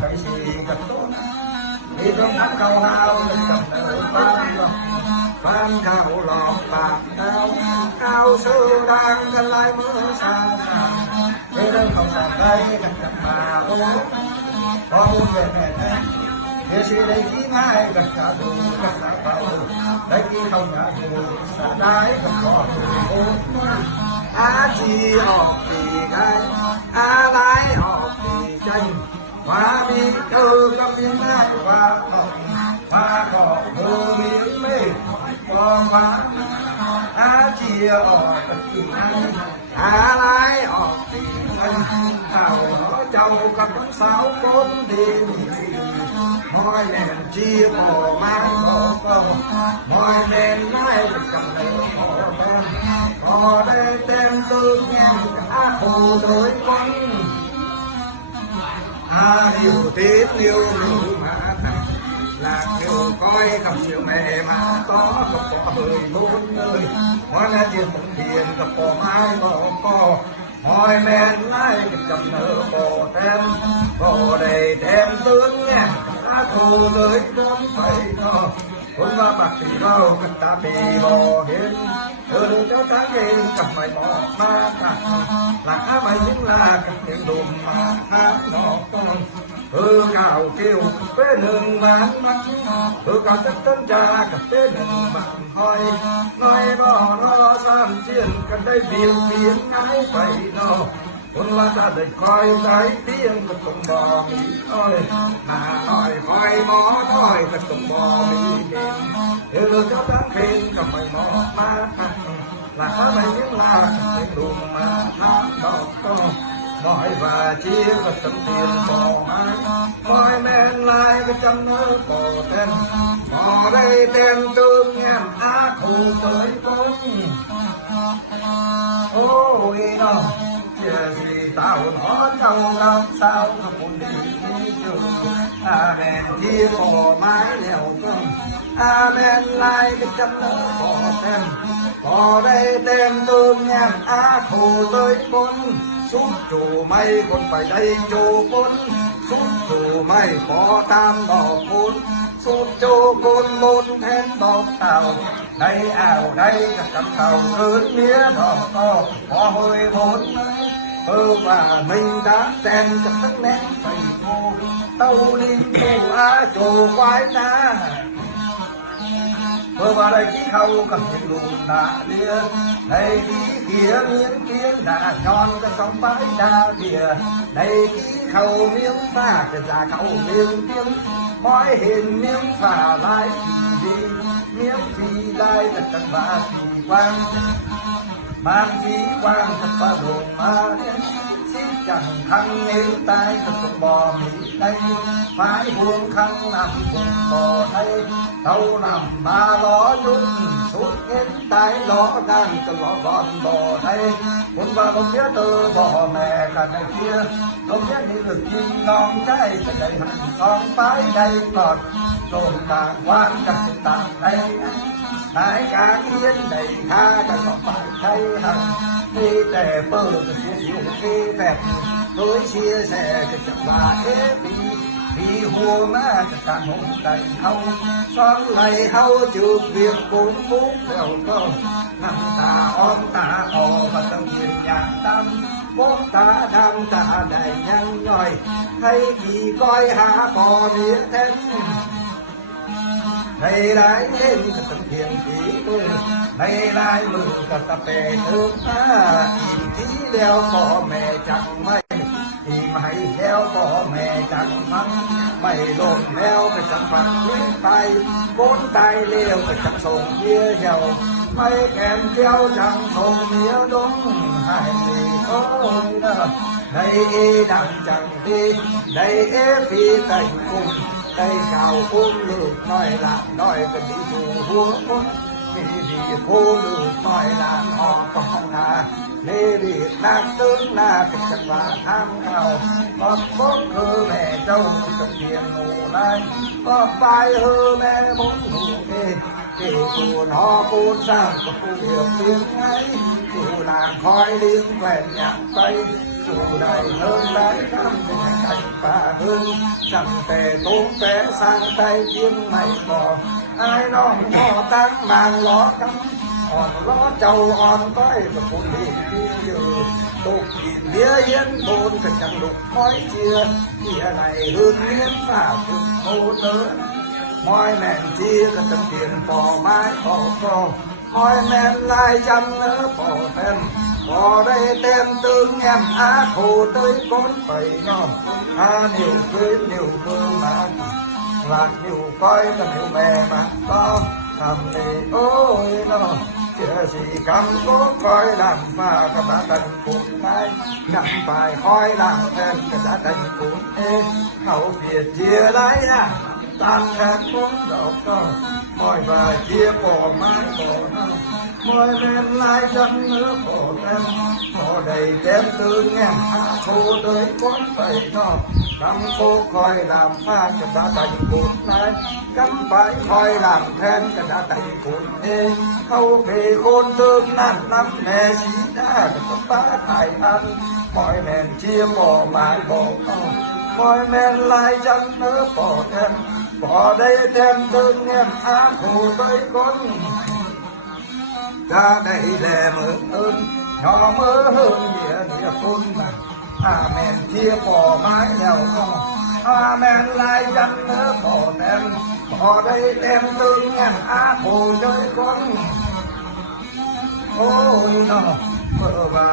ไก่สีกับต้นมีต้องทักเขาหาวกับเดินบ้านบ้านเขาหลอกปากเอาซื้อดังกันลายมือชาไม่เรื่องของสาวไก่กันกับมาโอ้พอพูดแบบนั้นเดี๋ยวสิได้กี่ไม้กันจะดูกันเขาได้กี่เขาจะดูได้กับพ่อโอ้อาจีออกตีกันอะไรออกตีใจว่ามีเธอกับมีแม่ว่ามาขอเธอมีไม่บอกว่าอาจีออกตีกันอะไรออกตีกันเอาเจ้ากับสาวคนดีมอยแน่นจีบอมาก็มอยแน่นไม่กับเลยพอได้เต็มตัวแง่อาโคโดยคนหิวติดเลี้ยวหนูมาหลักเดียวก้อยคำเสียวแม่มาต่อกับปอเบยลุ้นเลยวันนั้นเจียนผมเทียนกับปอไม้ก็หอยแม่นไล่กับเนื้อปอเต็มก็ได้เต็มตัวแง่อาโคเลยน้องไปก็คนว่าปักตีเรากันตาปีบ่เห็นเจ้าทั้งเองกับไม่บอกมาหลักไม่ยิ้มลากับเห็นดุมมาบอกต้องข่าวเกี่ยวเป็นหนึ่งมันข่าวต้นจ่ากับเป็นหนึ่งมันหอยน้อยบ่รอสามเชียนกันได้เบียงไงไปเนาะคนว่าถ้าได้คอยใจเตียงก็ต้องบ่มีอ้อยหน้าน้อยคอยหมอน้อยก็ต้องบ่มีเจ้าทั้งเพลงก็ไม่หมอมาหลักไม่ยิ้มลาเป็นดุมมาบอกต้องมอยว่าเชี่ยวก็ต้องเตียนบ่มอยแม่นลายก็จำเนื้อบ่เต็มบ่ได้เต็มตัวแง่อาคูเตยคนโอ้ยน้องเจ้าสิเต้าหนอเจ้าลังสาวกับคนดีจุดแม่นที่บ่ไม้แล้วก็แม่นลายก็จำเนื้อบ่เต็มบ่ได้เต็มตัวแง่อาคูเตยคนสุดจูไม่คนไปได้จูคนสุดจูไม่พอตามดอกคนสุดจูคนบนแทนดอกเต่าได้อ่าวได้กับกำเต่าเกิดเนื้อดอกก็พอเฮยผลว่าmình đã tên choทั้งแน่ไปโตเต้าลิงโตอาโจควายนาว่าได้ที่เขากับเห็นลูกนาเดียในที่เกียเมียงเกียงนาจอนก็สองใบดาเดียในที่เขาเมียงฟ้าจะจะเขาเมียงเกียงมอยเห็นเมียงฟ้าลายสีเมียงสีลายแต่จังหวะสีกว้างบางสีกว้างจะประดงมาสีจังขังเอวตายก็ต้องบ่มีในไม้ห่วงขังนำบุญบ่ให้เท่านำมาล้อยุ่นสุดเงินตายล้อดังก็ล้อบอนบ่ให้คนว่าลมเยอะเตอบ่แม่กันในเพียลมเยอะนี่หลุดยิงน้องใจจะได้หันสองไปได้กอดโลกกลางว่างกันตาได้นายการเลี้ยงได้ข้ากันสองไปใช้หันมีแต่เปิดเสียอยู่ที่แบบโดยเชียร์แสจะจับมาปีหัวมาจะการหงใจเขาซ้อนไหลเขาจูบเวียงกุ้งฟุกแล้วก็น้ำตาอ้อมตาออกมาตั้งยืนอย่างดำบกตาดำตาได้ยังย่อยให้ขี่ก้อยหาปอเมียแทนในลายเล่นก็ต้องเพียงผีมือในลายมือก็ตะเปะถึงตาอีกทีเดียวพ่อแม่จังไม่ไม่แล้วพ่อแม่จังฟังไม่ลงแล้วไปจังฟังลิ้นไปโกนตายเลี้ยวไปจังส่งเยี่ยเหี่ยวไม่แก่นเที่ยวจังส่งเมียดงให้ดีโอ้ยนะในดังจังดีในฟีไต่กุ้งได้ข่าวอุ้มลูกน้อยละน้อยก็ดีอยู่หัวคนมีดีคู่ลูกน้อยละออกกองนาเลี้ยงนักตึงนาเป็นจังหวะทำเขาก็พบคือแม่เจ้าจะเพียงหมู่ไรก็ไปแม่บุญหูเอ๋ที่ปูนหอปูนสร้างก็ปูเดียวเพียงไงปูนางคอยเลี้ยงแกว่งอยากไปข สู่ได้เฮิงได้น้ำเป็นใจป่าเฮิงจังแต่ตรงแต่สร้างใจเพียงไม่พอไอ้น้องพ่อตั้งมางล้อกันอ่อนล้อเจ้าอ่อนก้อยกับคนดีอยู่ตกกินเบี้ยเย็นโดนกันจังลุกม้อยเชื่อเบี้ยไหนหืนเลี้ยงฝากถึงโตเตอม้อยแม่นจีก็ตั้งเปลี่ยนป่อไม้ป่อป่อม้อยแม่นลายจำเนื้อป่อเต็มป่อได้เต็มตึงแง้มอาโคเตยก้นไปน้องนิ้วคืนนิ้วมือมาหลักนิ้วก้อยกับนิ้วแม่มาต้องทำนี่โอ้ยน้องเชื่อสีคำก็คอยลำฟ้ากับมาตันปุ่นไม้นำไปคอยลำแทนกับมาตันปุ่นเขาเบียดเจียไรนะตามแทนปุ่นดอกก็มอยบายเจียป่อไม้ป่อน้องมอยแม่นลายจังเนื้อป่อเต็มป่อได้เต็มตึงแง่อาโคเตยก้นไปนอกคำโคคอยลำฟ้ากับมาตันปุ่นไม้กำไปคอยลำแทนกับมาตันปุ่นเขาเพคนตึงนั่นน้ำแม่สีหน้ากับป้าไทยอันมอยแม่นเชียป่อไม้ป่อน้องมอยแม่นลายจังเนื้อป่อเต็มป่อได้เต็มตึงแง่อาโคเตยก้นจะได้แลมืออื่นยอมือเฮิงเดียปุ่นมาแม่นเชียป่อไม้เหนียวน้องแม่นลายจันเนื้อป่อเต็มป่อได้เต็มตึงแง่อาโคเตยก้นโอ้ยน้องเมื่อว่า